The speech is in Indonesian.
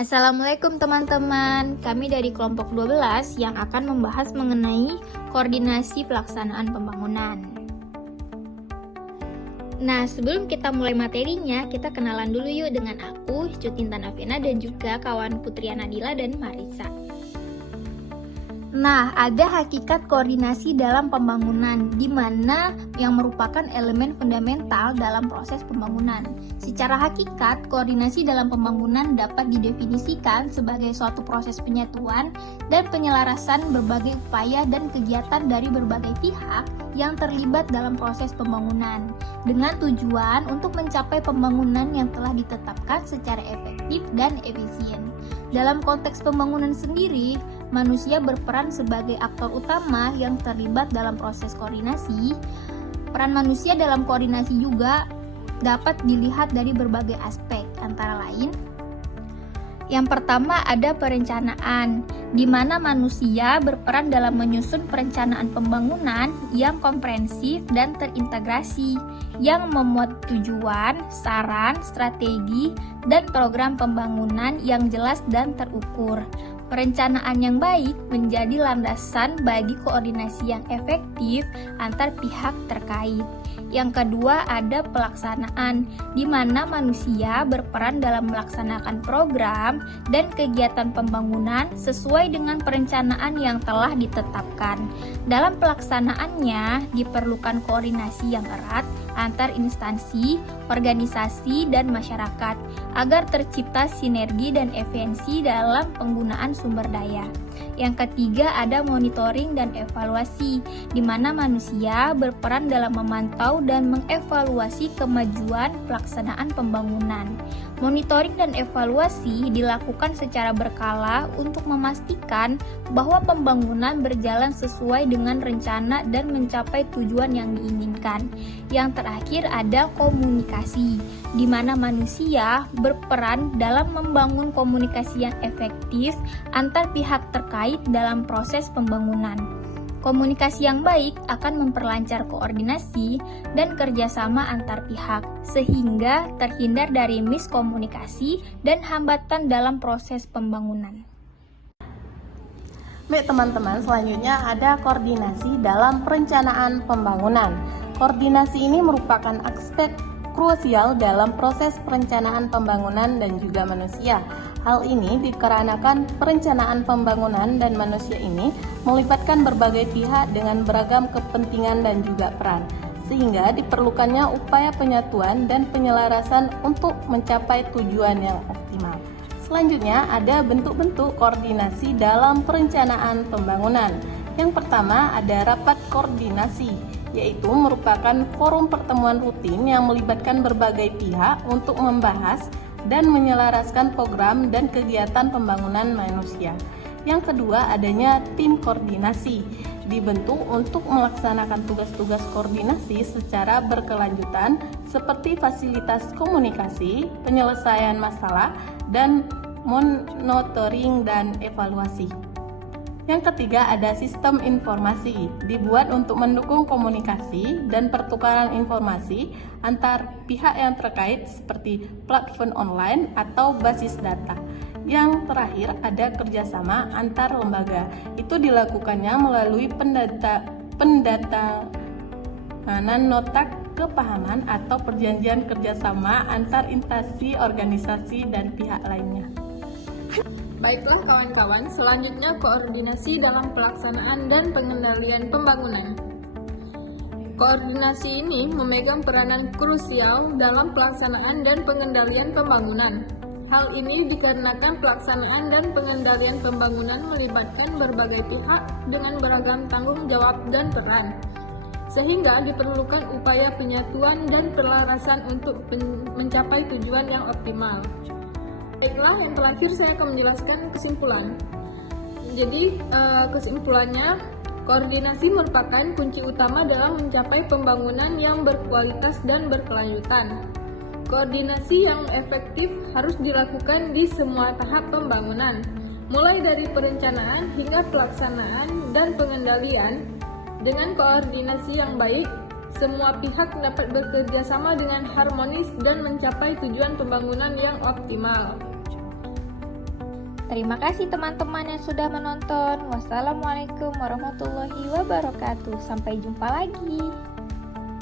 Assalamualaikum teman-teman, kami dari kelompok 12 yang akan membahas mengenai koordinasi pelaksanaan pembangunan. Nah, sebelum kita mulai materinya, kita kenalan dulu yuk dengan aku, Cutintan Avena, dan juga kawan Putri Nadila dan Marisa. Nah, ada hakikat koordinasi dalam pembangunan, di mana yang merupakan elemen fundamental dalam proses pembangunan. Secara hakikat, koordinasi dalam pembangunan dapat didefinisikan sebagai suatu proses penyatuan dan penyelarasan berbagai upaya dan kegiatan dari berbagai pihak yang terlibat dalam proses pembangunan, dengan tujuan untuk mencapai pembangunan yang telah ditetapkan secara efektif dan efisien. Dalam konteks pembangunan sendiri, manusia berperan sebagai aktor utama yang terlibat dalam proses koordinasi. Peran manusia dalam koordinasi juga dapat dilihat dari berbagai aspek, antara lain yang pertama ada perencanaan, di mana manusia berperan dalam menyusun perencanaan pembangunan yang komprehensif dan terintegrasi, yang memuat tujuan, saran, strategi, dan program pembangunan yang jelas dan terukur. Perencanaan yang baik menjadi landasan bagi koordinasi yang efektif antar pihak terkait. Yang kedua ada pelaksanaan, di mana manusia berperan dalam melaksanakan program dan kegiatan pembangunan sesuai dengan perencanaan yang telah ditetapkan. Dalam pelaksanaannya diperlukan koordinasi yang erat antar instansi, organisasi, dan masyarakat agar tercipta sinergi dan efisiensi dalam penggunaan sumber daya. Yang ketiga ada monitoring dan evaluasi, di mana manusia berperan dalam memantau dan mengevaluasi kemajuan pelaksanaan pembangunan. Monitoring dan evaluasi dilakukan secara berkala untuk memastikan bahwa pembangunan berjalan sesuai dengan rencana dan mencapai tujuan yang diinginkan. Yang terakhir ada komunikasi, di mana manusia berperan dalam membangun komunikasi yang efektif antar pihak terkait dalam proses pembangunan. Komunikasi yang baik akan memperlancar koordinasi dan kerjasama antar pihak, sehingga terhindar dari miskomunikasi dan hambatan dalam proses pembangunan. Baik teman-teman, selanjutnya ada koordinasi dalam perencanaan pembangunan. Koordinasi ini merupakan aspek krusial dalam proses perencanaan pembangunan dan juga manusia. Hal ini dikarenakan perencanaan pembangunan dan manusia ini melibatkan berbagai pihak dengan beragam kepentingan dan juga peran, sehingga diperlukannya upaya penyatuan dan penyelarasan untuk mencapai tujuan yang optimal. Selanjutnya ada bentuk-bentuk koordinasi dalam perencanaan pembangunan. Yang pertama ada rapat koordinasi, yaitu merupakan forum pertemuan rutin yang melibatkan berbagai pihak untuk membahas dan menyelaraskan program dan kegiatan pembangunan manusia. Yang kedua, adanya tim koordinasi, dibentuk untuk melaksanakan tugas-tugas koordinasi secara berkelanjutan seperti fasilitas komunikasi, penyelesaian masalah, dan monitoring dan evaluasi. Yang ketiga ada sistem informasi, dibuat untuk mendukung komunikasi dan pertukaran informasi antar pihak yang terkait seperti platform online atau basis data. Yang terakhir ada kerjasama antar lembaga, itu dilakukannya melalui pendatanganan nota kepahaman atau perjanjian kerjasama antar instansi, organisasi, dan pihak lainnya. Baiklah kawan-kawan, selanjutnya koordinasi dalam pelaksanaan dan pengendalian pembangunan. Koordinasi ini memegang peranan krusial dalam pelaksanaan dan pengendalian pembangunan. Hal ini dikarenakan pelaksanaan dan pengendalian pembangunan melibatkan berbagai pihak dengan beragam tanggung jawab dan peran, sehingga diperlukan upaya penyatuan dan pelarasan untuk mencapai tujuan yang optimal. Baiklah, yang terakhir saya akan menjelaskan kesimpulan. Jadi, kesimpulannya, koordinasi merupakan kunci utama dalam mencapai pembangunan yang berkualitas dan berkelanjutan. Koordinasi yang efektif harus dilakukan di semua tahap pembangunan, mulai dari perencanaan hingga pelaksanaan dan pengendalian. Dengan koordinasi yang baik, semua pihak dapat bekerja sama dengan harmonis dan mencapai tujuan pembangunan yang optimal. Terima kasih teman-teman yang sudah menonton. Wassalamualaikum warahmatullahi wabarakatuh. Sampai jumpa lagi.